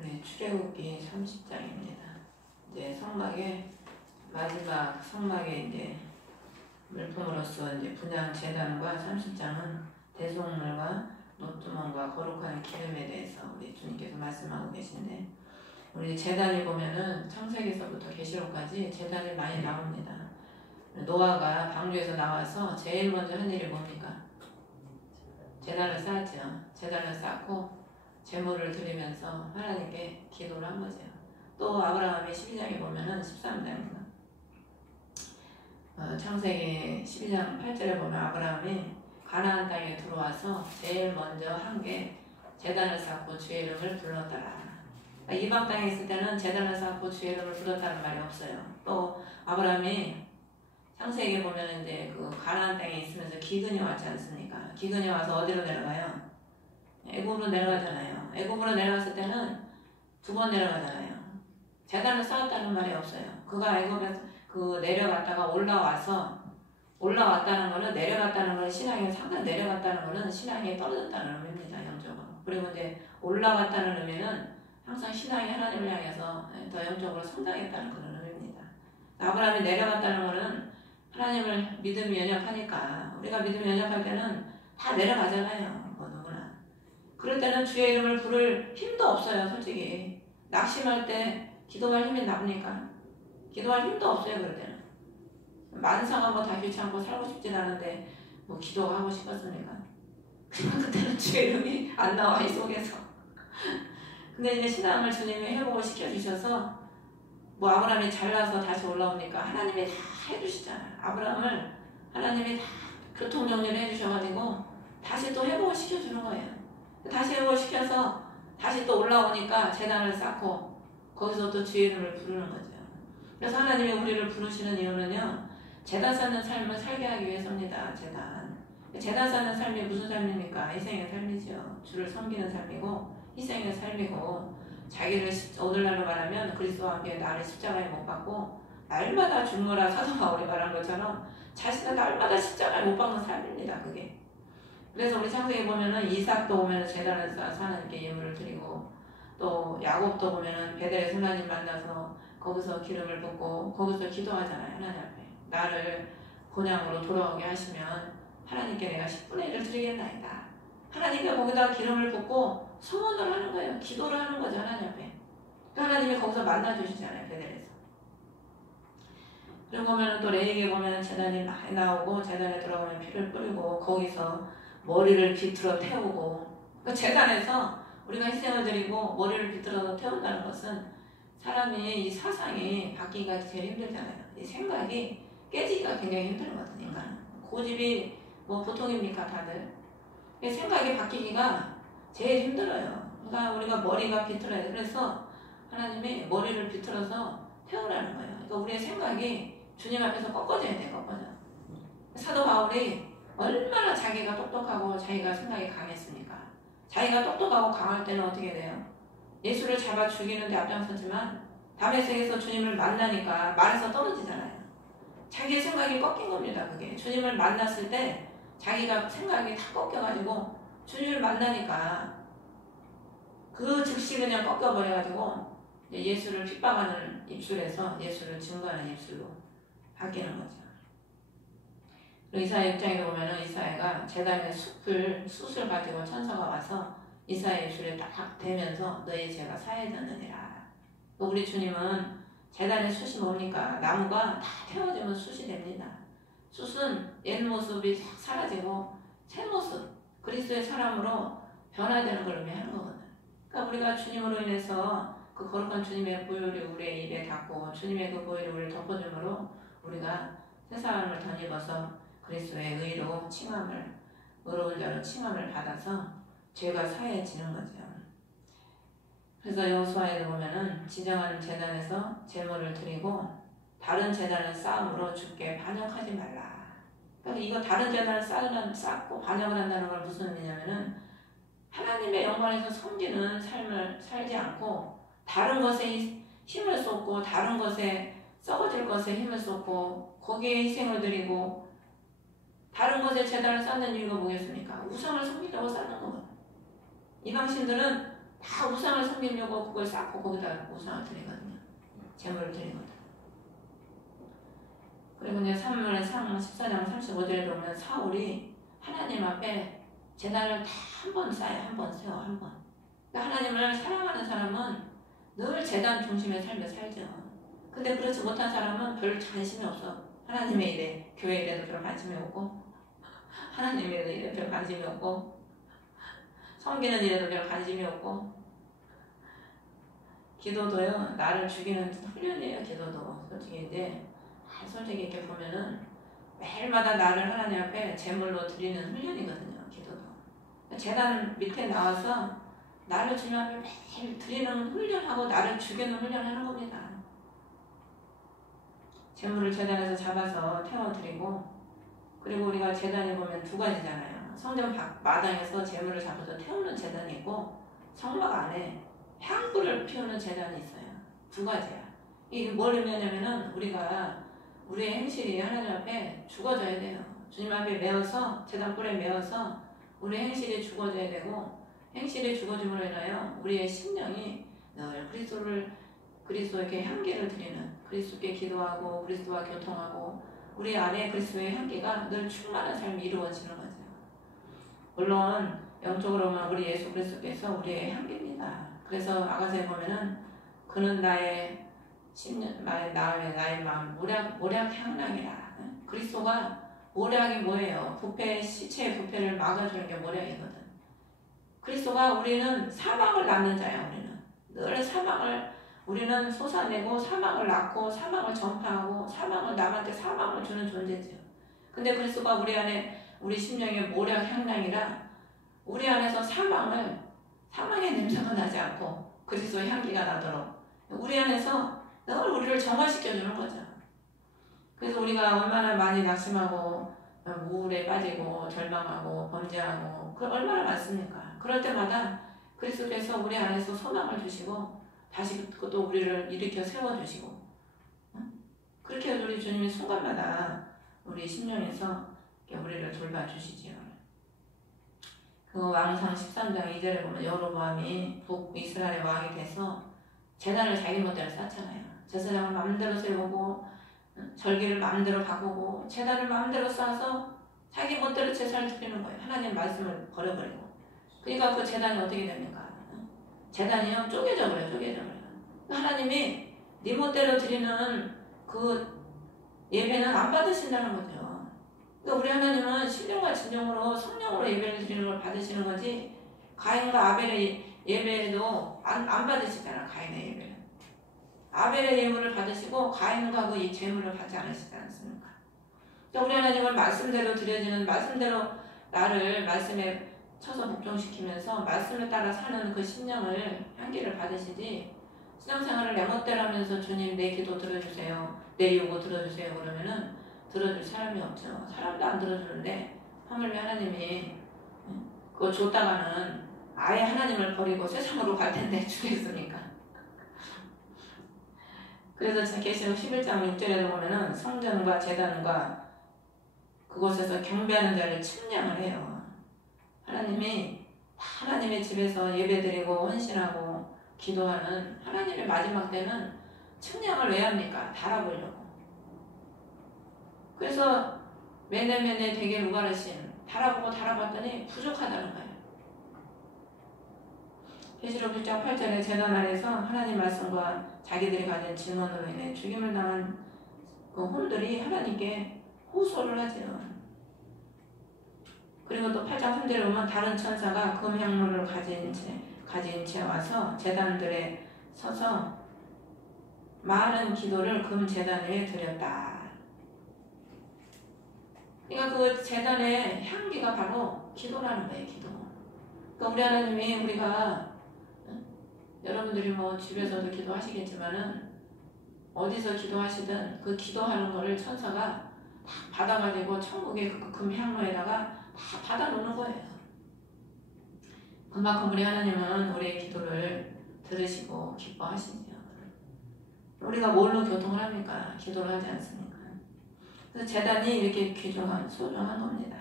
우리 출애굽기 30장입니다. 이제 성막의 마지막 성막의 이제 물품으로서 이제 분향 제단과 30장은 대속물과 노두멍과 거룩한 기름에 대해서 우리 주님께서 말씀하고 계신데, 우리 제단을 보면은 창세기서부터 계시록까지 제단이 많이 나옵니다. 노아가 방주에서 나와서 제일 먼저 한 일이 뭡니까? 제단을 쌓았죠. 제단을 쌓고 제물을 드리면서 하나님께 기도를 한 거죠. 또 아브라함의 12장에 보면은 13장입니다. 창세기 12장 8절에 보면 아브라함이 가나안 땅에 들어와서 제일 먼저 한 게 제단을 쌓고 주의 이름을 불렀더라. 이방 땅에 있을 때는 제단을 쌓고 주의 이름을 불렀다는 말이 없어요. 또 아브라함이 창세기에 보면 이제 그 가나안 땅에 있으면서 기근이 왔지 않습니까? 기근이 와서 어디로 내려가요? 애굽으로 내려가잖아요. 애굽으로 내려갔을 때는 2번 내려가잖아요. 제단을 쌓았다는 말이 없어요. 그가 애굽에서 내려갔다가 올라왔다는 거는, 내려갔다는 거는 신앙이 상당히 내려갔다는 거는 신앙이 떨어졌다는 의미입니다. 영적으로. 그리고 이제 올라갔다는 의미는 항상 신앙이 하나님을 향해서 더 영적으로 성장했다는 그런 의미입니다. 아브라함이 내려갔다는 거는 하나님을 믿음이 연약하니까, 우리가 믿음이 연약할 때는 다 내려가잖아요. 누구나. 그럴 때는 주의 이름을 부를 힘도 없어요. 솔직히 낙심할 때 기도할 힘이 납니까? 기도할 힘도 없어요. 그럴 때는 만상하고 다 귀찮고 살고 싶진 않은데 뭐 기도가 하고 싶었습니까? 그때는 주의 이름이 안 나와 이 속에서. 근데 이제 신앙을 주님이 회복을 시켜주셔서 뭐 아브라함이 잘나서 다시 올라오니까 하나님이 다 해주시잖아요. 아브라함을 하나님이 다 교통정리를 해주셔가지고 다시 또 회복을 시켜주는 거예요. 다시 회복을 시켜서 다시 또 올라오니까 제단을 쌓고 거기서 또 주의 이름을 부르는 거죠. 그래서 하나님이 우리를 부르시는 이유는요, 제단 쌓는 삶을 살게 하기 위해서입니다. 제단 쌓는 삶이 무슨 삶입니까? 희생의 삶이죠. 주를 섬기는 삶이고 희생의 삶이고, 자기를 오늘날로 말하면 그리스도와 함께 나를 십자가에 못 박고 날마다 죽노라 사도 바울이 말한 것처럼 자신은 날마다 십자가에 못 박는 삶입니다. 그게. 그래서 우리 창세기 보면은 이삭도 보면은 제단을 쌓아서 하나님께 예물을 드리고, 또 야곱도 보면은 베델에서 하나님 만나서 거기서 기름을 붓고 거기서 기도하잖아요. 하나님 앞에 나를 본향으로 돌아오게 하시면 하나님께 내가 10분의 1을 드리겠나이다. 하나님께 거기다 기름을 붓고 소원을 하는 거예요. 기도를 하는 거죠. 하나님 앞에. 하나님이 거기서 만나주시잖아요. 베델에서. 그리고 보면 또 레위기에 보면 제단이 많이 나오고, 제단에 들어가면 피를 뿌리고 거기서 머리를 비틀어 태우고, 그 제단에서 우리가 희생을 드리고 머리를 비틀어서 태운다는 것은 사람이 이 사상이 바뀌기가 제일 힘들잖아요. 이 생각이 깨지기가 굉장히 힘들거든요. 인간은. 고집이 뭐 보통입니까 다들? 생각이 바뀌기가 제일 힘들어요. 그러니까 우리가 머리가 비틀어야 돼. 그래서 하나님이 머리를 비틀어서 태우라는 거예요. 그러니까 우리의 생각이 주님 앞에서 꺾어져야 돼. 꺾어져. 사도 바울이 얼마나 자기가 똑똑하고 자기가 생각이 강했습니까? 자기가 똑똑하고 강할 때는 어떻게 돼요? 예수를 잡아 죽이는데 앞장섰지만 다메섹에서 주님을 만나니까 말에서 떨어지잖아요. 자기의 생각이 꺾인 겁니다. 그게 주님을 만났을 때 자기가 생각이 다 꺾여가지고 주님을 만나니까 그 즉시 그냥 꺾여버려가지고 예수를 핍박하는 입술에서 예수를 증거하는 입술로 바뀌는 거죠. 이사야 6장에 보면은 이사야가 제단의 숯을 가지고 천사가 와서 이사야 입술에 딱 대면서 너의 죄가 사해졌느니라. 우리 주님은 제단의 숯이 뭡니까? 나무가 다 태워지면 숯이 됩니다. 숯은 옛 모습이 싹 사라지고 새 모습, 그리스도의 사람으로 변화되는 걸 의미하는 거거든. 그러니까 우리가 주님으로 인해서 그 거룩한 주님의 보혈이 우리의 입에 닿고 주님의 그 보혈이 우리를 덮어줌으로 우리가 새 사람을 덧입어서 그리스도의 의로 칭함을, 의로운 자로 칭함을 받아서 죄가 사해지는 거죠. 그래서 여호수아에 보면은 지정하는 제단에서 제물을 드리고 다른 제단을 쌓음으로 주께 반역하지 말라. 그러니까 이거 다른 제단을 쌓고 반역을 한다는 건 무슨 의미냐면은 하나님의 영광에서 섬기는 삶을 살지 않고 다른 것에 힘을 쏟고 다른 것에 썩어질 것에 힘을 쏟고 거기에 희생을 드리고 다른 것에 제단을 쌓는 이유가 뭐겠습니까? 우상을 섬기려고 쌓는 거거든. 이방신들은 다 우상을 섬기려고 그걸 쌓고 거기다 우상을 드리거든요. 제물을 드리거든. 그리고 이제 사무엘상 14장 35절에 보면 사울이 하나님 앞에 제단을 다 한 번 쌓아요. 한 번 세워 한 번. 그러니까 하나님을 사랑하는 사람은 늘 제단 중심의 삶을 살죠. 근데 그렇지 못한 사람은 별 관심이 없어. 하나님의 일에, 교회 일에도 별 관심이 없고, 하나님의 일에 별 관심이 없고, 섬기는 일에도 별 관심이 없고, 기도도요, 나를 죽이는 훈련이에요. 기도도 솔직히 이제 솔직히 이렇게 보면은 매일마다 나를 하나님 앞에 제물로 드리는 훈련이거든요. 기도도. 제단 밑에 나와서 나를 주님 앞에 매일 드리는 훈련하고 나를 죽이는 훈련하는 겁니다. 제물을 제단에서 잡아서 태워드리고, 그리고 우리가 제단에 보면 두 가지잖아요. 성전 마당에서 제물을 잡아서 태우는 제단이 있고, 성막 안에 향불을 피우는 제단이 있어요. 두 가지야. 이게 뭘 의미하냐면은 우리가 우리의 행실이 하나님 앞에 죽어져야 돼요. 주님 앞에 메어서, 제단불에 메어서 우리의 행실이 죽어져야 되고, 행실이 죽어짐으로 인하여 우리의 심령이 늘 그리스도에게 향기를 드리는, 그리스도께 기도하고 그리스도와 교통하고 우리 안에 그리스도의 향기가 늘 충만한 삶이 이루어지는 거죠. 물론 영적으로는 우리 예수 그리스도께서 우리의 향기입니다. 그래서 아가서에 보면은 그는 나의 마음 모략 향락이라. 그리스도가 모략이 뭐예요? 시체의 부패를 막아주는 게 모략이거든. 그리스도가 우리는 사망을 낳는 자야. 우리는 솟아내고 사망을 낳고 사망을 전파하고 남한테 사망을 주는 존재죠. 근데 그리스도가 우리 안에 우리 심령의 모략 향락이라 우리 안에서 사망의 냄새가 나지 않고 그리스도의 향기가 나도록 우리 안에서 늘 우리를 정화시켜주는 거죠. 그래서 우리가 얼마나 많이 낙심하고 우울에 빠지고 절망하고 범죄하고 얼마나 많습니까? 그럴 때마다 그리스도께서 우리 안에서 소망을 주시고 다시 또 우리를 일으켜 세워주시고 그렇게 우리 주님이 순간마다 우리 심령에서 우리를 돌봐주시지요. 그 왕상 13장 2절에 보면 여로보암이 북이스라엘의 왕이 돼서 제단을 자기 멋대로 쌓잖아요. 제사장을 마음대로 세우고 절기를 마음대로 바꾸고 제단을 마음대로 쌓아서 자기 멋대로 제사를 드리는 거예요. 하나님 말씀을 버려버리고. 그러니까 그 제단이 어떻게 됩니까? 제단이요 쪼개져 버려요. 하나님이 네 멋대로 드리는 그 예배는 안 받으신다는 거죠. 그러니까 우리 하나님은 신령과 진정으로 성령으로 예배를 드리는 걸 받으시는 거지 가인과 아벨의 예배도 안 받으시잖아. 가인의 예배는 아벨의 예물을 받으시고 가인과 그 제물을 받지 않으시지 않습니까? 그러니까 우리 하나님은 말씀대로 드려지는 말씀대로 나를 말씀에 쳐서 복종시키면서 말씀에 따라 사는 그 신령을 향기를 받으시지 신앙생활을 내 멋대로 하면서 주님 내 기도 들어주세요. 내 요구 들어주세요. 그러면은 들어줄 사람이 없죠. 사람도 안 들어주는데 하물며 하나님이 그거 줬다가는 아예 하나님을 버리고 세상으로 갈 텐데 주겠습니까? 그래서 계시록 11장 6절에도 보면은 성전과 제단과 그곳에서 경배하는 자를 측량을 해요. 하나님이 하나님의 집에서 예배드리고 헌신하고 기도하는 하나님의 마지막 때는 측량을 왜 합니까? 달아보려고. 그래서 매네매네 되게 루가르신 달아봤더니 부족하다는 거예요. 계시록 1장 8절에 제단 아래서 하나님 말씀과 자기들이 가진 증언으로 인해 죽임을 당한 그 혼들이 하나님께 호소를 하죠. 그리고 또 8장 3절에 보면 다른 천사가 금향로를 가진 채 와서 제단들에 서서 많은 기도를 금 제단 위에 드렸다. 그러니까 그 제단의 향기가 바로 기도라는 거예요. 기도. 그러니까 우리 하나님이 우리가 여러분들이 뭐 집에서도 기도하시겠지만은 어디서 기도하시든 그 기도하는 거를 천사가 다 받아가지고 천국의 그 금향로에다가 다 받아놓는 거예요. 그만큼 우리 하나님은 우리의 기도를 들으시고 기뻐하시죠. 우리가 뭘로 교통을 합니까? 기도를 하지 않습니까? 그래서 제단이 이렇게 소중한 겁니다.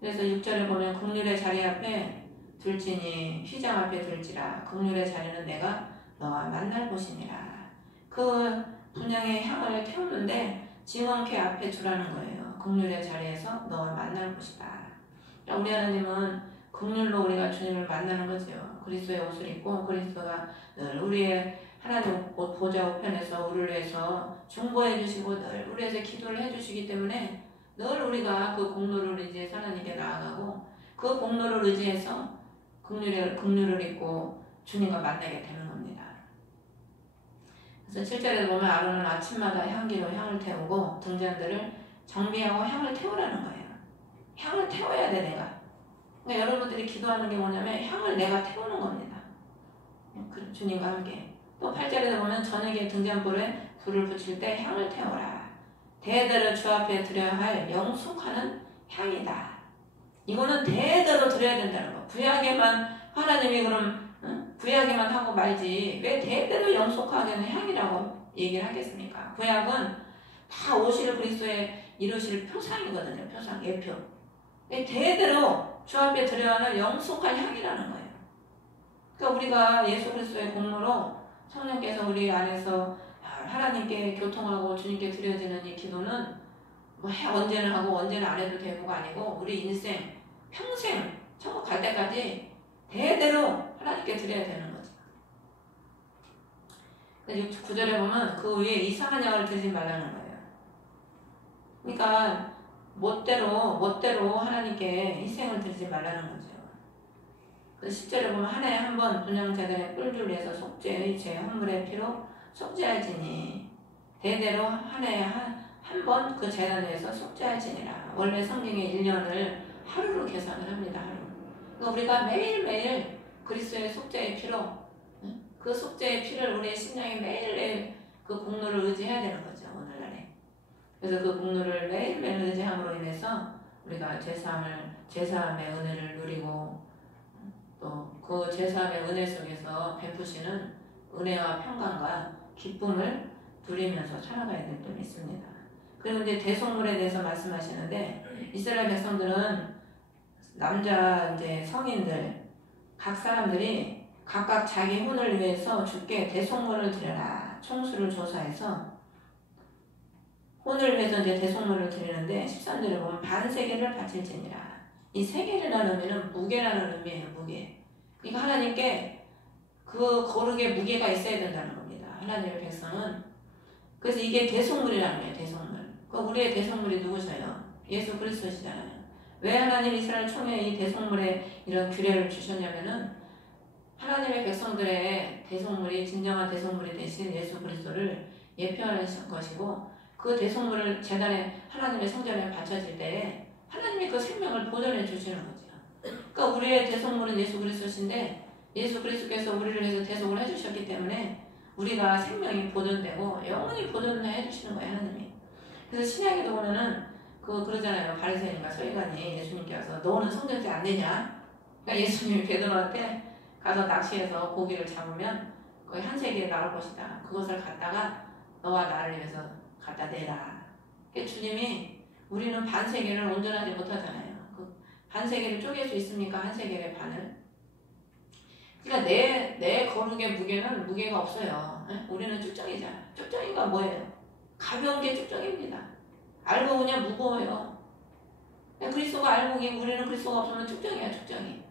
그래서 6절에 보면 국률의 자리 앞에 둘지니 휘장 앞에 둘지라 긍휼의 자리는 내가 너와 만날 곳이니라. 그 분향의 향을 태우는데 징언케 앞에 두라는 거예요. 긍휼의 자리에서 너와 만날 곳이다. 우리 하나님은 긍휼로 우리가 주님을 만나는 거죠. 그리스도의 옷을 입고 그리스도가 늘 우리의 하나님 보좌 우편에서 우리를 위해서 중보해 주시고 늘 우리 위해서 기도를 해 주시기 때문에 늘 우리가 그 공로를 의지해서 하나님께 나아가고 그 공로를 의지해서 긍휼을 입고 주님과 만나게 되는 겁니다. 그래서 7절에 보면 아론은 아침마다 향기로 향을 태우고 등잔들을 정비하고 향을 태우라는 거예요. 향을 태워야 돼 내가. 그러니까 여러분들이 기도하는 게 뭐냐면 향을 내가 태우는 겁니다. 주님과 함께. 또 8절에 보면 저녁에 등잔불에 불을 붙일 때 향을 태워라. 대대로 주 앞에 드려야 할 영숙하는 향이다. 이거는 대대로 드려야 된다는 거. 구약에만 하나님이 그럼 구약에만 하고 말지 왜 대대로 영속하게 하는 향이라고 얘기를 하겠습니까? 구약은 다 오실 그리스도의 이루실 표상이거든요. 표상, 예표. 대대로 주 앞에 드려야 하는 영속한 향이라는 거예요. 그러니까 우리가 예수 그리스도의 공로로 성령께서 우리 안에서 하나님께 교통하고 주님께 드려지는 이 기도는 뭐 언제는 하고 언제는 안 해도 되고가 아니고 우리 인생 평생 천국 갈 때까지 대대로 하나님께 드려야 되는 거죠. 9절에 보면 그 위에 이상한 양을 드리지 말라는 거예요. 그러니까 멋대로 하나님께 희생을 드리지 말라는 거죠. 그래서 10절에 보면 한 해에 한 번 분향제단의 뿔들 위해서 속죄의 제 헌물의 피로 속죄할지니 대대로 한 해에 한 번 그 제단 위에서 속죄할지니라. 원래 성경의 1년을 하루로 계산을 합니다. 하루. 그러니까 우리가 매일매일 그리스도의 속죄의 피로 그 속죄의 피를 우리의 심령에 매일매일 그 공로를 의지해야 되는 거죠. 오늘날에. 그래서 그 공로를 매일매일 의지함으로 인해서 우리가 제사함의 은혜를 누리고 또 그 제사함의 은혜 속에서 베푸시는 은혜와 평강과 기쁨을 누리면서 살아가야 될 점이 있습니다. 그리고 이제 대속물에 대해서 말씀하시는데 이스라엘 백성들은 남자 이제 성인들 각 사람들이 각각 자기 혼을 위해서 주께 대속물을 드려라. 총수를 조사해서 혼을 위해서 이제 대속물을 드리는데 13절에 보면 반세계를 바칠지니라. 이 세계라는 의미는 무게라는 의미예요. 무게. 그러니까 하나님께 그 거룩의 무게가 있어야 된다는 겁니다. 하나님의 백성은. 그래서 이게 대속물이라는 거예요. 대속물. 그 우리의 대속물이 누구셔요? 예수 그리스도시잖아요. 왜 하나님 이스라엘 총회에 이 대속물에 이런 규례를 주셨냐면은 하나님의 백성들의 대속물이 진정한 대속물이 되신 예수 그리스도를 예표하는 것이고 그 대속물을 제단에 하나님의 성전에 바쳐질 때에 하나님이 그 생명을 보존해 주시는 거죠. 그러니까 우리의 대속물은 예수 그리스도신데 예수 그리스도께서 우리를 위해서 대속을 해주셨기 때문에 우리가 생명이 보존되고 영원히 보존해 주시는 거예요. 하나님이. 그래서 신약에도 보면은 그러잖아요. 바리새인과 서기관이 예수님께 와서 너는 성전세 안 내냐? 그러니까 예수님이 베드로한테 가서 낚시해서 고기를 잡으면 거의 한 세계에 나올 것이다. 그것을 갖다가 너와 나를 위해서 갖다 내라. 그러니까 주님이 우리는 반 세계를 온전하지 못하잖아요. 그 반 세계를 쪼갤 수 있습니까? 한 세계의 반을. 그러니까 내 거룩의 무게는 무게가 없어요. 에? 우리는 쭉정이잖아. 쭉정이가 뭐예요? 가벼운 게 쭉정입니다. 알고 그냥 무거워요. 그리스도가 알고 우리는 그리스도가 없으면 쭉정이야. 쭉정이.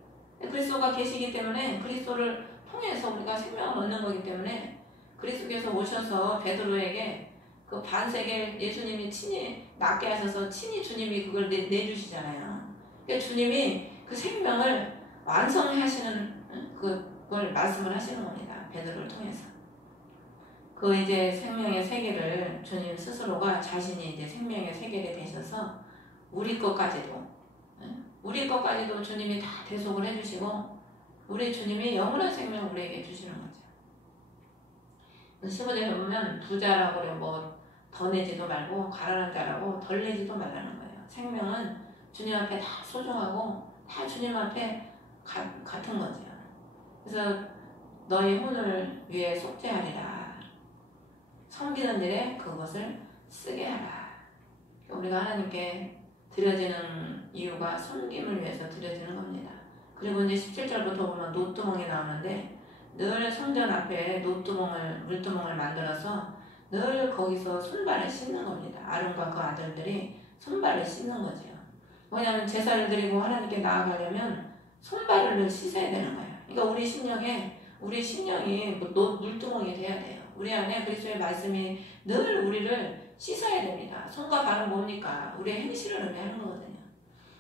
그리스도가 계시기 때문에 그리스도를 통해서 우리가 생명을 얻는 거기 때문에 그리스도께서 오셔서 베드로에게 그 반세계 예수님이 친히 낫게 하셔서 친히 주님이 그걸 내주시잖아요. 그러니까 주님이 그 생명을 완성하시는 그걸 말씀을 하시는 겁니다. 베드로를 통해서. 그 이제 생명의 세계를 주님 스스로가 자신이 이제 생명의 세계가 되셔서 우리 것까지도 주님이 다 대속을 해주시고 우리 주님이 영원한 생명을 우리에게 주시는 거죠. 15절에 보면 부자라고 그래 뭐 더 내지도 말고 가난한 자라고 덜 내지도 말라는 거예요. 생명은 주님 앞에 다 소중하고 다 주님 앞에 같은 거죠. 그래서 너희 혼을 위해 속죄하리라. 섬기는 일에 그것을 쓰게 하라. 우리가 하나님께 드려지는 이유가 섬김을 위해서 드려지는 겁니다. 그리고 이제 17절부터 보면 노뚜껑이 나오는데 늘 성전 앞에 물두멍을 만들어서 늘 거기서 손발을 씻는 겁니다. 아론과 그 아들들이 손발을 씻는 거죠. 왜냐하면 제사를 드리고 하나님께 나아가려면 손발을 늘 씻어야 되는 거예요. 그러니까 우리 심령이 물두멍이 돼야 돼요. 우리 안에 그리스도의 말씀이 늘 우리를 씻어야 됩니다. 손과 발은 뭡니까? 우리의 행실을 의미하는 거거든요.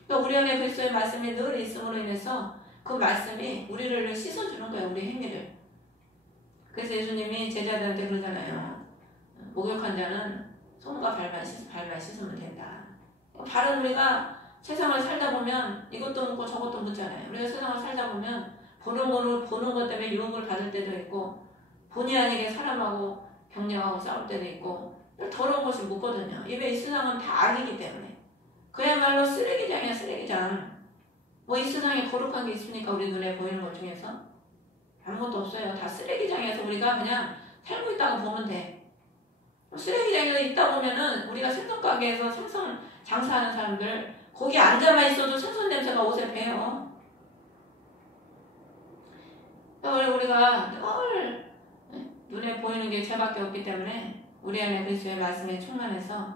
그러니까 우리 안에 그리스도의 말씀이 늘 있음으로 인해서 그 말씀이 우리를 늘 씻어주는 거예요. 우리 행위를. 그래서 예수님이 제자들한테 그러잖아요. 목욕한 자는 손과 발만 씻으면 된다. 발은 우리가 세상을 살다 보면 이것도 묻고 저것도 묻잖아요. 우리가 세상을 살다 보면 보는 것 때문에 유혹을 받을 때도 있고 본의 아니게 사람하고 경쟁하고 싸울 때도 있고 더러운 것이 묻거든요. 입에 이 세상은 다 악이기 때문에. 그야말로 쓰레기장이야, 쓰레기장. 뭐 이 세상에 거룩한 게 있습니까? 우리 눈에 보이는 것 중에서? 아무것도 없어요. 다 쓰레기장에서 우리가 그냥 살고 있다고 보면 돼. 쓰레기장에 있다 보면은 우리가 생선가게에서 생선 장사하는 사람들 거기 앉아만 있어도 생선 냄새가 옷에 배요. 우리가 늘 눈에 보이는 게 죄밖에 없기 때문에 우리 안에 그리스도의 말씀에 충만해서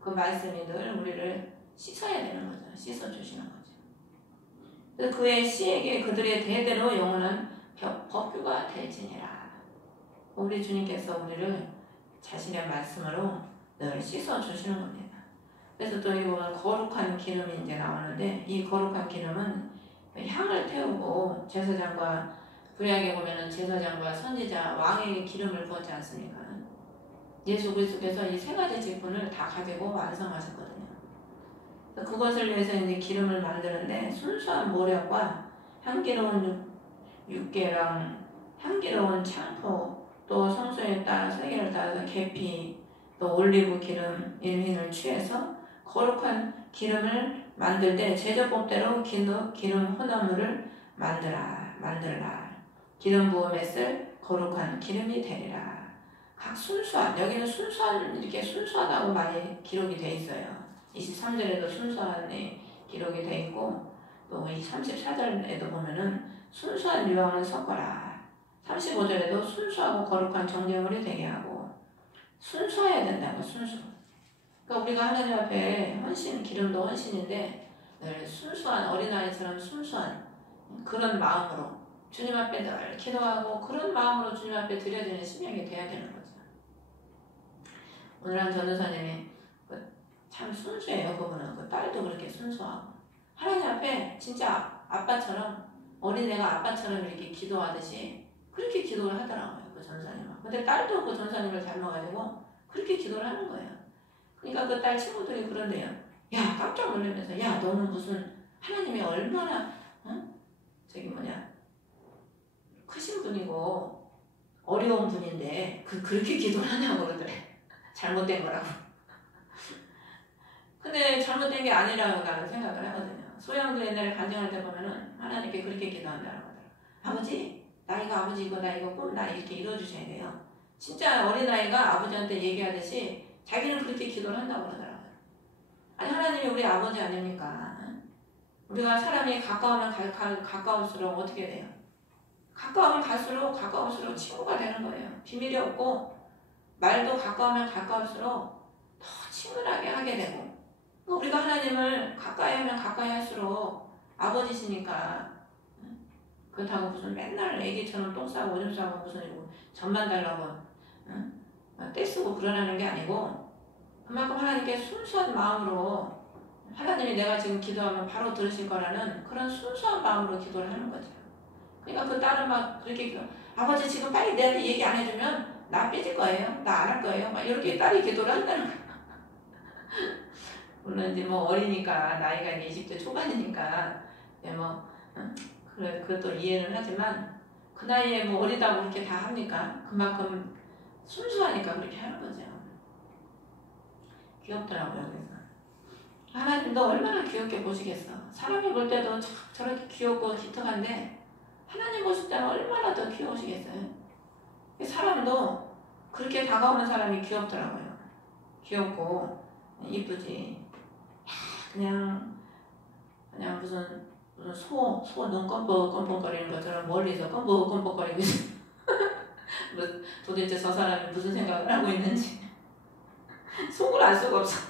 그 말씀이 늘 우리를 씻어야 되는 거죠. 씻어주시는 거죠. 그래서 그의 씨에게 그들의 대대로 영원한 법규가 될지니라. 우리 주님께서 우리를 자신의 말씀으로 늘 씻어주시는 겁니다. 그래서 또 여기 보면 거룩한 기름이 이제 나오는데 이 거룩한 기름은 향을 태우고 제사장과 구약에 보면은 제사장과 선지자 왕에게 기름을 부었지 않습니까? 예수 그리스도께서 이 세 가지 직분을 다 가지고 완성하셨거든요. 그것을 위해서 이제 기름을 만드는데 순수한 모략과 향기로운 육개랑 향기로운 창포 또 성소에 따라 세계를 따라서 계피 또 올리브 기름 일hin을 취해서 거룩한 기름을 만들 때 제조법대로 기름 혼합물을 만들라. 기름 부음에 쓸 거룩한 기름이 되리라. 각 순수한, 여기는 이렇게 순수하다고 많이 기록이 돼 있어요. 23절에도 순수한에 기록이 돼 있고, 또 34절에도 보면은 순수한 유황을 섞어라. 35절에도 순수하고 거룩한 정제물이 되게 하고, 순수해야 된다고, 순수. 그러니까 우리가 하나님 앞에 기름도 헌신인데, 늘 순수한 어린아이처럼 순수한 그런 마음으로 주님 앞에 늘 기도하고 그런 마음으로 주님 앞에 드려지는 심령이 돼야 되는 거죠. 오늘 한 전도사님이 참 순수해요. 그분은 그 딸도 그렇게 순수하고 하나님 앞에 진짜 아빠처럼 어린애가 아빠처럼 이렇게 기도하듯이 그렇게 기도를 하더라고요. 그 전사님은. 근데 딸도 그 전사님을 닮아가지고 그렇게 기도를 하는 거예요. 그러니까 그 딸 친구들이 그런데요. 야, 깜짝 놀라면서 야, 너는 무슨 하나님이 얼마나 크신 분이고 어려운 분인데 그렇게 기도를 하냐고 그러더래. 잘못된 거라고. 근데 잘못된 게 아니라고 나는 생각을 하거든요. 소양도 옛날에 간증할 때 보면은 하나님께 그렇게 기도한다고 하더라고요. 아버지, 나 이거 아버지 이거 나 이거 꿈 나 이렇게 이뤄주셔야 돼요. 진짜 어린아이가 아버지한테 얘기하듯이 자기는 그렇게 기도를 한다고 그러더라고요. 아니 하나님이 우리 아버지 아닙니까? 우리가 사람이 가까우면 가까울수록 어떻게 돼요? 가까우면 가까울수록 친구가 되는 거예요. 비밀이 없고 말도 가까우면 가까울수록 더 친근하게 하게 되고 우리가 하나님을 가까이 하면 가까이 할수록 아버지시니까 그렇다고 무슨 맨날 애기처럼 똥 싸고 오줌 싸고 무슨 전만 달라고 떼쓰고 그러라는 게 아니고 그만큼 하나님께 순수한 마음으로 하나님이 내가 지금 기도하면 바로 들으실 거라는 그런 순수한 마음으로 기도를 하는 거죠. 그러니까 그 딸은 막 그렇게 아버지 지금 빨리 내한테 얘기 안 해주면 나 삐질 거예요? 나 안 할 거예요? 막 이렇게 딸이 기도를 한다는 거예요. 물론 이제 뭐 어리니까 나이가 이제 20대 초반이니까 그것도 이해는 하지만 그 나이에 뭐 어리다고 그렇게 다 합니까? 그만큼 순수하니까 그렇게 하는 거죠. 귀엽더라고요. 그래서 하나님도 얼마나 귀엽게 보시겠어. 사람이 볼 때도 저렇게 귀엽고 기특한데 하나님 보실 때는 얼마나 더 귀여우시겠어요. 사람도 그렇게 다가오는 사람이 귀엽더라고요. 귀엽고 이쁘지. 그냥 무슨 소눈 껌뻑껌뻑거리는 것처럼 멀리서 껌뻑껌뻑거리고 있어. 뭐 도대체 저 사람이 무슨 생각을 하고 있는지 속을 알 수가 없어.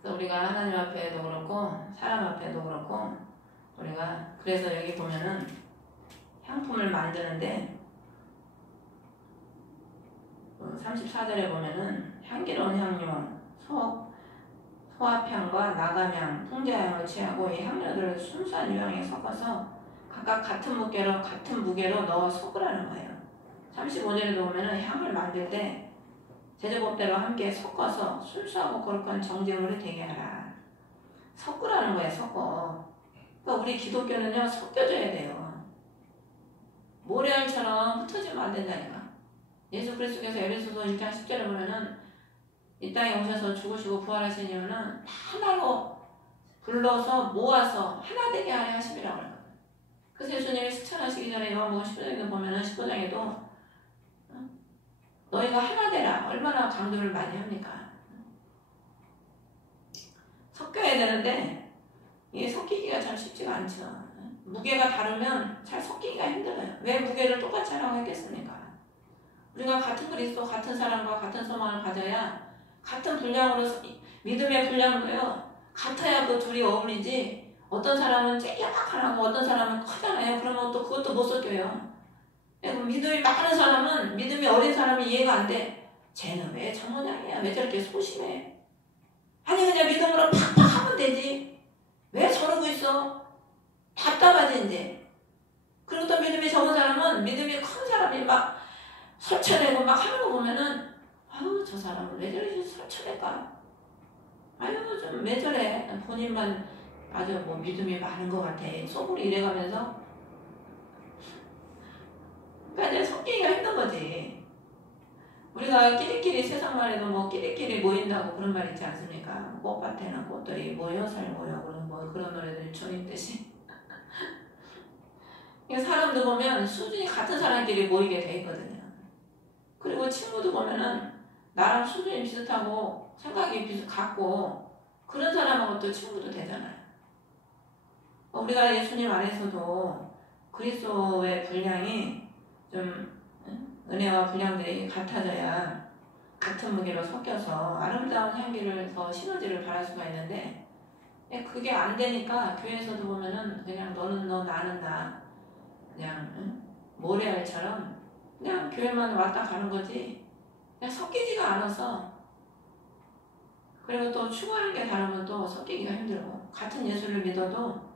그래서 우리가 하나님 앞에도 그렇고 사람 앞에도 그렇고 우리가 그래서 여기 보면은 향품을 만드는데 34절에 보면은 향기로운 향료, 소합향과 나감향, 풍자향을 취하고 이 향료들을 순수한 유향에 섞어서 각각 같은 무게로 넣어 섞으라는 거예요. 35절에도 보면은 향을 만들 때 제조법대로 함께 섞어서 순수하고 거룩한 정제물이 되게 하라. 섞으라는 거예요. 섞어. 그러니까 우리 기독교는요 섞여줘야 돼요. 모래알처럼 흩어지면 안 된다니까. 예수 그리스도께서 에베소서 1장 10절에 보면은 이 땅에 오셔서 죽으시고 부활하신 이유는 하나로 불러서 모아서 하나 되게 하려 하심이라고 하거든요. 그래서 예수님이 승천하시기 전에 요한복음 15장에 보면은 15장에도 너희가 하나 되라. 얼마나 강조를 많이 합니까? 섞여야 되는데 이게 섞이기가 참 쉽지가 않죠. 무게가 다르면 잘 섞이기가 힘들어요. 왜 무게를 똑같이 하라고 했겠습니까? 우리가 같은 그리스도, 같은 사랑과 같은 소망을 가져야 같은 분량으로 믿음의 분량도요 같아야 그 둘이 어울리지. 어떤 사람은 쬐약하고 어떤 사람은 크잖아요. 그러면 또 그것도 못 섞여요. 믿음이 많은 사람은 믿음이 어린 사람이 이해가 안 돼. 쟤는 왜 저 모양이야? 왜 저렇게 소심해? 아니 그냥 믿음으로 팍팍 하면 되지. 왜 저러고 있어? 답답하지 이제. 그리고 또 믿음이 적은 사람은 믿음이 큰 사람이 막 설쳐내고 막 하는 거 보면은 아유 저 사람은 왜 저렇게 설쳐낼까? 아유 좀 왜 저래? 본인만 아주 뭐 믿음이 많은 것 같아. 속으로 이래가면서 그러니까 이제 섞이기가 힘든 거지. 우리가 끼리끼리 세상 말에도 뭐 끼리끼리 모인다고 그런 말 있지 않습니까? 꽃밭에나 꽃들이 모여 살고요. 뭐 그런 노래들이 좀 있듯이. 사람도 보면 수준이 같은 사람끼리 모이게 돼 있거든요. 그리고 친구도 보면은 나랑 수준이 비슷하고 생각이 같고 그런 사람하고 또 친구도 되잖아요. 우리가 예수님 안에서도 그리스도의 분량이 좀 은혜와 분량들이 같아져야 같은 무게로 섞여서 아름다운 향기를 더 시너지를 발할 수가 있는데 그게 안 되니까 교회에서도 보면은 그냥 너는 너 나는 나 그냥 모래알처럼 그냥 교회만 왔다 가는 거지 그냥 섞이지가 않아서. 그리고 또 추구하는 게 다르면 또 섞이기가 힘들고 같은 예수를 믿어도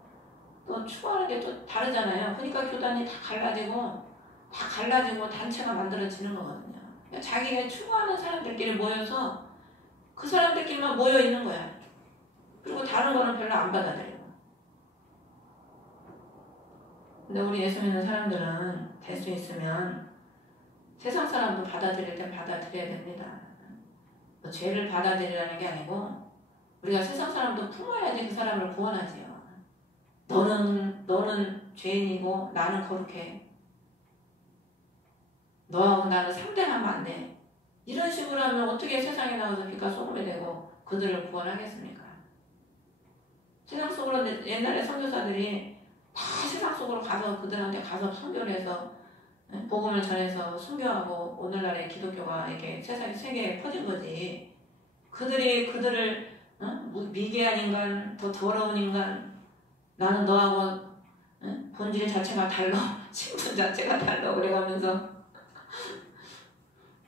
또 추구하는 게 또 다르잖아요. 그러니까 교단이 다 갈라지고 단체가 만들어지는 거거든요. 그러니까 자기가 추구하는 사람들끼리 모여서 그 사람들끼리만 모여 있는 거야. 그리고 다른 거는 별로 안 받아들이고. 근데 우리 예수 믿는 사람들은 될 수 있으면 세상 사람도 받아들일 땐 받아들여야 됩니다. 뭐 죄를 받아들이라는 게 아니고 우리가 세상 사람도 품어야지 그 사람을 구원하지요. 너는 죄인이고 나는 거룩해. 너하고 나는 상대하면 안 돼. 이런 식으로 하면 어떻게 세상에 나와서 빛과 소금이 되고 그들을 구원하겠습니까? 세상 속으로 옛날에 선교사들이 다 세상 속으로 가서 그들한테 가서 선교를 해서 복음을 전해서 순교하고 오늘날의 기독교가 이렇게 세계에 퍼진 거지. 그들을 미개한 인간, 더 더러운 인간, 나는 너하고 본질 자체가 달라, 신분 자체가 달라 그래가면서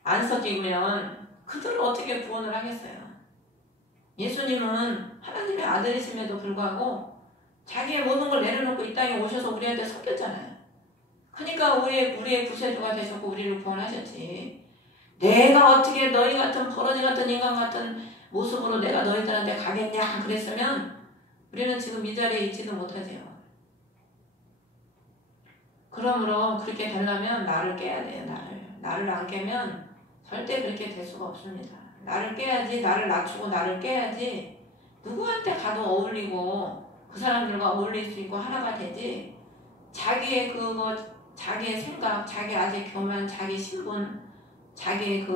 안 섞이면 그들을 어떻게 구원을 하겠어요? 예수님은 하나님의 아들이심에도 불구하고 자기의 모든 걸 내려놓고 이 땅에 오셔서 우리한테 섞였잖아요. 그러니까 우리의 구세주가 되셨고 우리를 구원하셨지. 내가 어떻게 너희 같은 버러지 같은 인간 같은 모습으로 내가 너희들한테 가겠냐 그랬으면 우리는 지금 이 자리에 있지도 못하지요. 그러므로 그렇게 되려면 나를 깨야 돼요. 나를 안 깨면 절대 그렇게 될 수가 없습니다. 나를 깨야지, 나를 낮추고 나를 깨야지 누구한테 가도 어울리고 그 사람들과 어울릴 수 있고 하나가 되지. 자기의 자기의 생각, 자기 아직 교만, 자기 신분, 자기의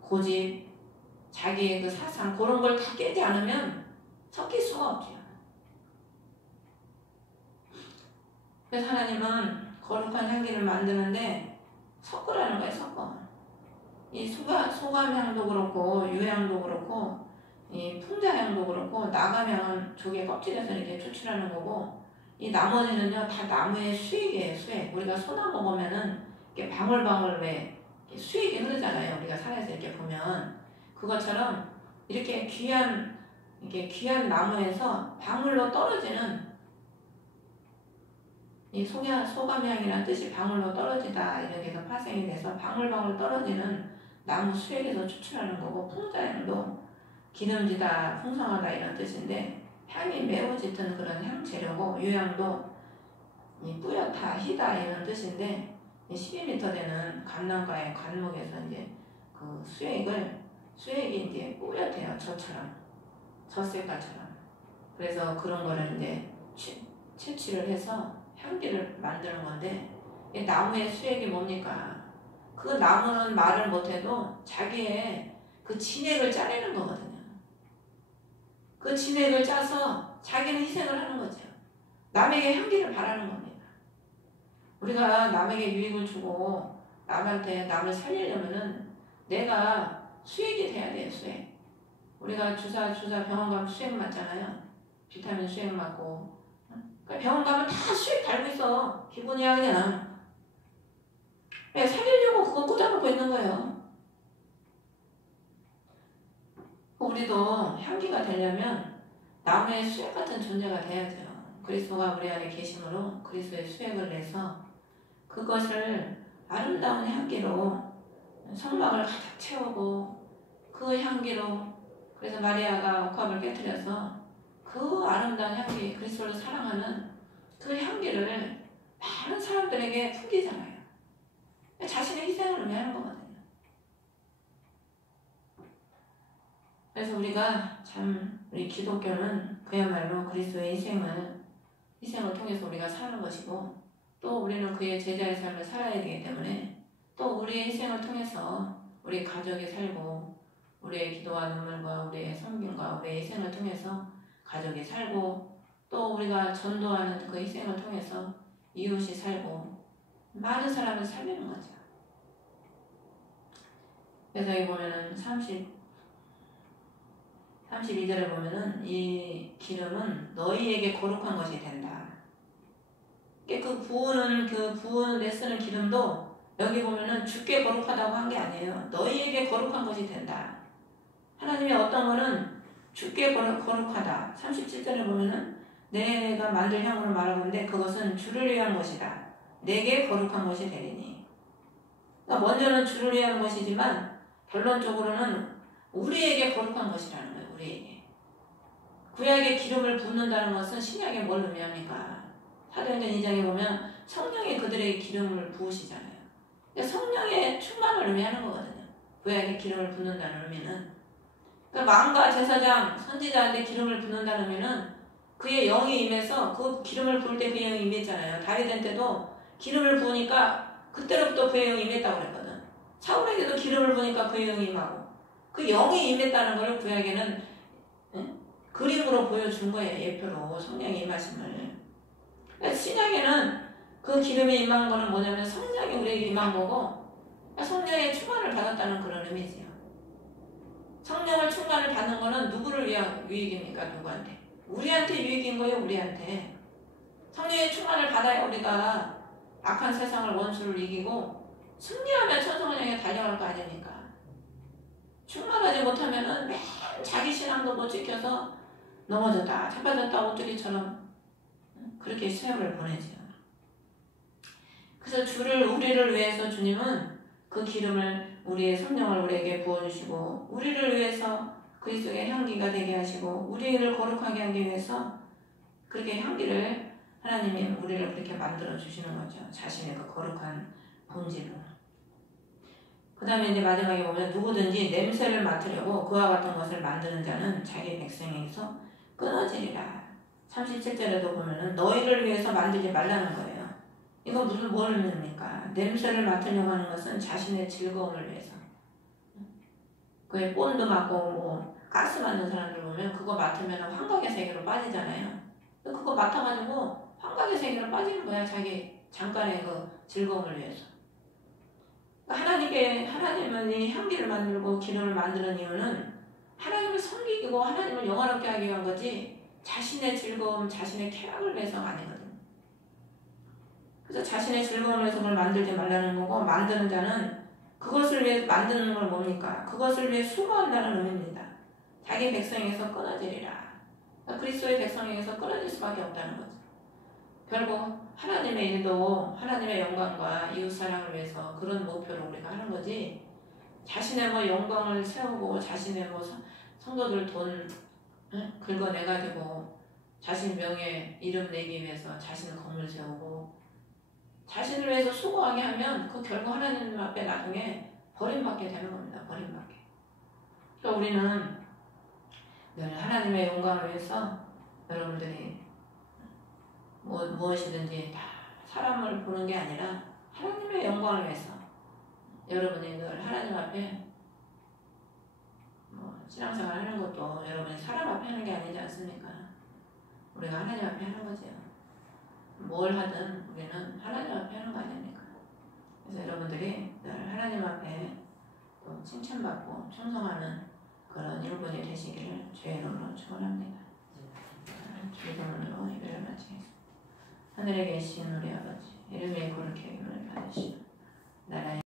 고집, 자기의 사상 그런 걸 다 깨지 않으면 섞일 수가 없죠. 그래서 하나님은 거룩한 향기를 만드는데 섞으라는 거예요. 섞어. 이 소감향도 그렇고 유향도 그렇고 이 풍자향도 그렇고 나감향은 조개 껍질에서 이렇게 추출하는 거고 이 나머지는요 다 나무의 수액이에요. 수액. 우리가 소나 먹으면은 이렇게 방울방울 왜 수액이 흐르잖아요. 우리가 산에서 이렇게 보면 그것처럼 이렇게 귀한 나무에서 방울로 떨어지는 이 소감향이라는 뜻이 방울로 떨어지다 이렇게 해서 파생이 돼서 방울방울 떨어지는 나무 수액에서 추출하는 거고 풍자향도 기름지다 풍성하다 이런 뜻인데 향이 매우 짙은 그런 향재료고 유향도 뿌옇다 희다 이런 뜻인데 12m 되는 감나무의 관목에서 이제 그 수액이 이제 뿌옇대요. 저처럼 젖색깔처럼. 그래서 그런 거를 이제 채취를 해서 향기를 만드는 건데 이 나무의 수액이 뭡니까? 그 나무는 말을 못해도 자기의 그 진액을 짜내는 거거든요. 그 진액을 짜서 자기는 희생을 하는 거죠. 남에게 향기를 바라는 겁니다. 우리가 남에게 유익을 주고 남한테 남을 살리려면은 내가 수액이 돼야 돼요. 수액. 우리가 주사 병원 가면 수액 맞잖아요. 비타민 수액 맞고 그러니까 병원 가면 다 수액 달고 있어. 기본이야 그냥. 살리려고 그거 꽂아놓고 있는 거예요. 우리도 향기가 되려면 나무의 수액 같은 존재가 돼야죠. 그리스도가 우리 안에 계심으로 그리스도의 수액을 내서 그것을 아름다운 향기로 성막을 가득 채우고 그 향기로 그래서 마리아가 옥합을 깨뜨려서 그 아름다운 향기 그리스도를 사랑하는 그 향기를 많은 사람들에게 풍기잖아요. 자신의 희생을 의미하는 거거든요. 그래서 우리가 우리 기독교는 그야말로 그리스도의 희생을 통해서 우리가 사는 것이고 또 우리는 그의 제자의 삶을 살아야 되기 때문에 또 우리의 희생을 통해서 우리 가족이 살고 우리의 기도와 눈물과 우리의 섬김과 우리의 희생을 통해서 가족이 살고 또 우리가 전도하는 그 희생을 통해서 이웃이 살고 많은 사람을 살리는 거죠. 그래서 여기 보면은 32절에 보면은 이 기름은 너희에게 거룩한 것이 된다. 그 부은에 쓰는 기름도 여기 보면은 주께 거룩하다고 한 게 아니에요. 너희에게 거룩한 것이 된다. 하나님의 어떤 거는 주께 거룩하다. 37절에 보면은 내가 만들 향으로 말하고 있는데 그것은 주를 위한 것이다. 내게 거룩한 것이 되리니. 그러니까 먼저는 주를 위한 것이지만 결론적으로는 우리에게 거룩한 것이라는 거예요. 우리에게. 구약에 기름을 붓는다는 것은 신약에 뭘 의미합니까? 사도행전 2장에 보면 성령이 그들에게 기름을 부으시잖아요. 성령의 충만을 의미하는 거거든요. 구약에 기름을 붓는다는 의미는. 그러니까 왕과 제사장, 선지자한테 기름을 붓는다는 의미는 그의 영이 임해서 그 기름을 부을 때 그의 영이 임했잖아요. 다윗한테도 기름을 부으니까 그때로부터 그의 영이 임했다고 그랬거든. 사울에게도 기름을 부으니까 그의 영이 임하고 그 영이 임했다는 걸 구약에는 그림으로 보여준 거예요. 예표로 성령이 임하심을. 신약에는 그 기름이 임한 거는 뭐냐면 성령이 우리에게 임한 거고 성령의 충만을 받았다는 그런 의미지요. 성령을 충만을 받는 거는 누구를 위한 유익입니까? 누구한테? 우리한테 유익인 거예요. 우리한테. 성령의 충만을 받아야 우리가 악한 세상을 원수를 이기고 승리하면 천성을 향해 달려갈 거 아닙니까? 충만하지 못하면은 맨 자기 신앙도 못 지켜서 넘어졌다, 자빠졌다, 오뚜기처럼 그렇게 세월을 보내죠. 그래서 우리를 위해서 주님은 그 기름을 우리의 성령을 우리에게 부어주시고 우리를 위해서 그리스도의 향기가 되게 하시고 우리를 거룩하게 하기 위해서 그렇게 향기를 하나님이 우리를 그렇게 만들어 주시는 거죠. 자신의 그 거룩한 본질로. 그 다음에 이제 마지막에 보면 누구든지 냄새를 맡으려고 그와 같은 것을 만드는 자는 자기 백성에게서 끊어지리라. 37절에도 보면은 너희를 위해서 만들지 말라는 거예요. 이거 뭘 의미입니까? 냄새를 맡으려고 하는 것은 자신의 즐거움을 위해서. 그의 본도 맡고 가스 맡는 사람들 보면 그거 맡으면 환각의 세계로 빠지잖아요. 그거 맡아가지고 환각의 세계로 빠지는 거야. 자기 잠깐의 그 즐거움을 위해서. 하나님은 이 향기를 만들고 기름을 만드는 이유는 하나님을 섬기고 하나님을 영화롭게 하기 위한 거지 자신의 즐거움, 자신의 쾌락을 위해서가 아니거든. 그래서 자신의 즐거움을 위해서 그걸 만들지 말라는 거고, 만드는 자는 그것을 위해 만드는 걸 뭡니까? 그것을 위해 수고한다는 의미입니다. 자기 백성에게서 끊어지리라. 그러니까 그리스도의 백성에게서 끊어질 수밖에 없다는 거죠. 결국 하나님의 일도 하나님의 영광과 이웃사랑을 위해서 그런 목표로 우리가 하는 거지, 자신의 뭐 영광을 세우고 자신의 뭐 성도들 돈 긁어내가지고 자신 명예 이름 내기 위해서 자신 건물 세우고 자신을 위해서 수고하게 하면 그 결국 하나님 앞에 나중에 버림받게 되는 겁니다. 버림받게. 그러니까 우리는 늘 하나님의 영광을 위해서 여러분들이 무엇이든지 다 사람을 보는 게 아니라 하나님의 영광을 위해서 여러분이 늘 하나님 앞에 신앙생활 하는 것도 여러분이 사람 앞에 하는 게 아니지 않습니까? 우리가 하나님 앞에 하는 거죠. 뭘 하든 우리는 하나님 앞에 하는 거 아닙니까? 그래서 여러분들이 늘 하나님 앞에 또 칭찬받고 충성하는 그런 일꾼이 되시기를 주의 이름으로 축원합니다. 주의 이름으로 예배를 마치겠습니다. 하늘에 계신 우리 아버지, 이름이 거룩히 여김을 받으시오. 나라의